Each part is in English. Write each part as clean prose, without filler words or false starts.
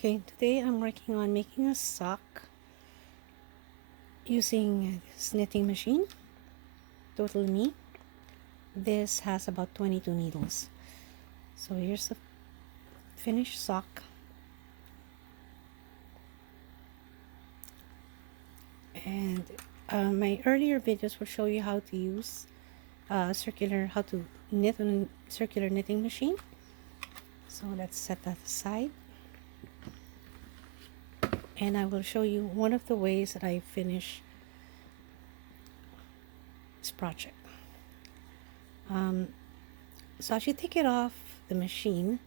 Okay, today I'm working on making a sock using this knitting machine, Total Me. This has about 22 needles. So here's the finished sock. And my earlier videos will show you how to use how to knit on a circular knitting machine. So let's set that aside. And I will show you one of the ways that I finish this project. So as you take it off the machine,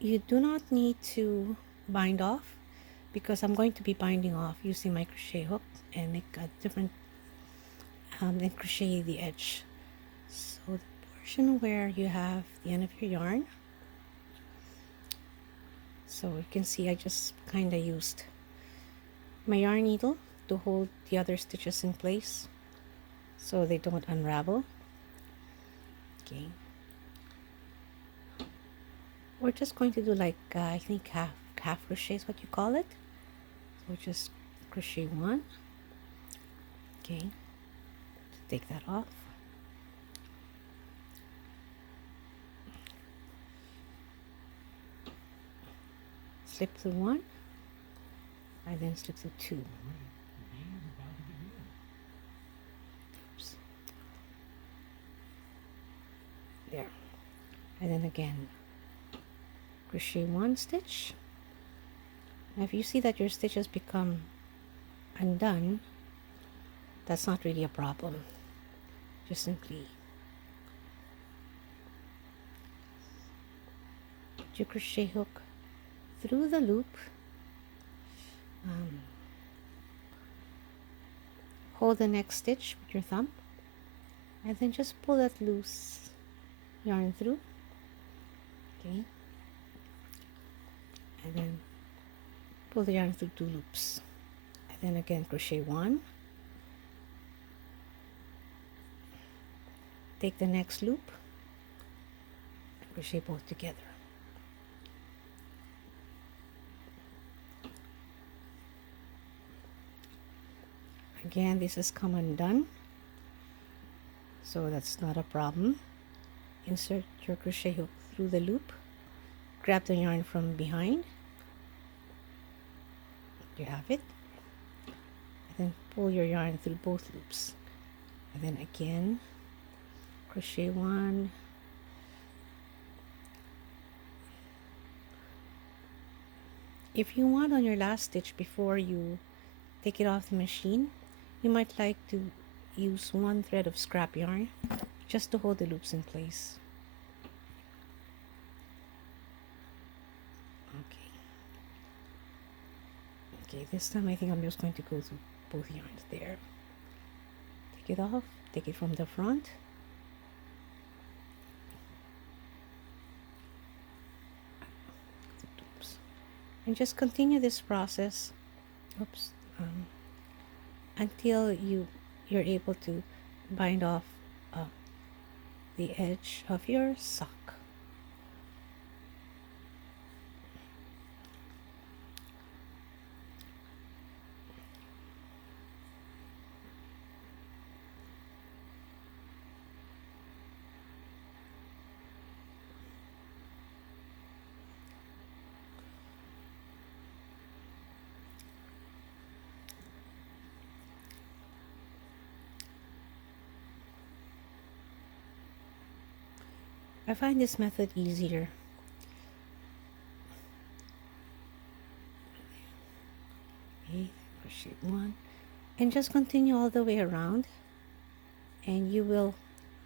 you do not need to bind off because I'm going to be binding off using my crochet hook and make a different and crochet the edge. So the portion where you have the end of your yarn, so you can see I just kind of used my yarn needle to hold the other stitches in place so they don't unravel. Okay, we're just going to do like I think half crochet is what you call it. So just crochet one. Okay, take that off. Slip through one, and then slip through two. Oops. There, and then again crochet one stitch. Now if you see that your stitches become undone, that's not really a problem. Just simply put your crochet hook through the loop, hold the next stitch with your thumb, and then just pull that loose yarn through. Okay, and then pull the yarn through two loops, and then again crochet one, take the next loop and crochet both together. Again, this has come undone, so that's not a problem. Insert your crochet hook through the loop, grab the yarn from behind, you have it, and then pull your yarn through both loops, and then again crochet one, if you want on your last stitch before you take it off the machine, you might like to use one thread of scrap yarn just to hold the loops in place. Okay, this time I think I'm just going to go through both yarns there. Take it off, take it from the front. Oops. And just continue this process. Oops. Until you're able to bind off the edge of your sock. I find this method easier. Okay, crochet one, and just continue all the way around, and you will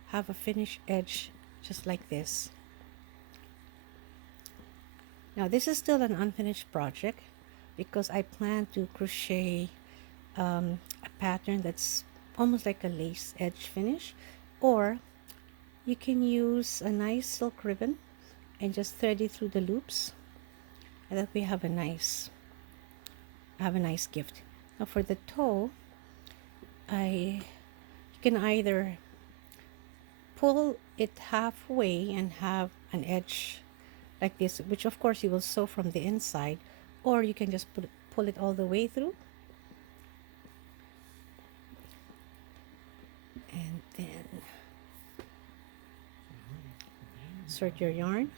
have a finished edge just like this. Now this is still an unfinished project because I plan to crochet a pattern that's almost like a lace edge finish, or you can use a nice silk ribbon and just thread it through the loops, and that we have a nice gift. Now for the toe, you can either pull it halfway and have an edge like this, which of course you will sew from the inside, or you can just pull it all the way through, and then insert your yarn.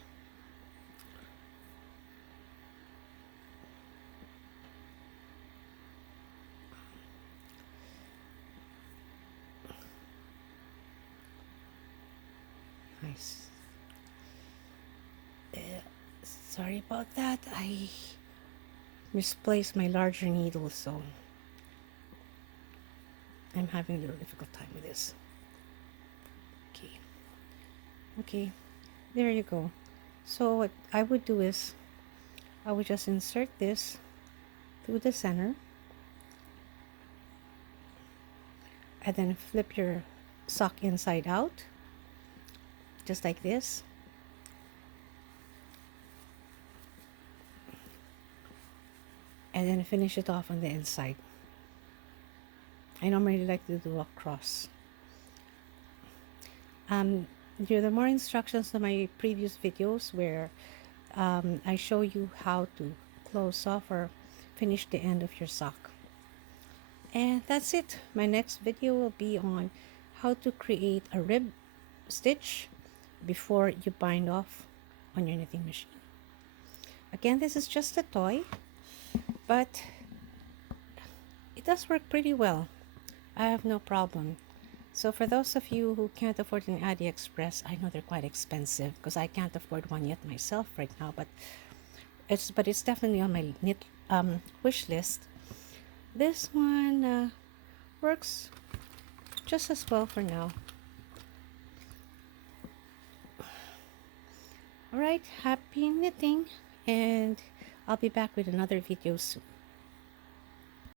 Nice. Sorry about that. I misplaced my larger needle, so I'm having a little difficult time with this. Okay, there you go. So what I would do is I would just insert this through the center and then flip your sock inside out, just like this. And then finish it off on the inside. I normally like to do a cross. There are more instructions on my previous videos where I show you how to close off or finish the end of your sock. And that's it. My next video will be on how to create a rib stitch before you bind off on your knitting machine. Again, this is just a toy, but it does work pretty well. I have no problem. So for those of you who can't afford an AliExpress, I know they're quite expensive because I can't afford one yet myself right now, but it's definitely on my wish list. This one works just as well for now. Alright, happy knitting, and I'll be back with another video soon.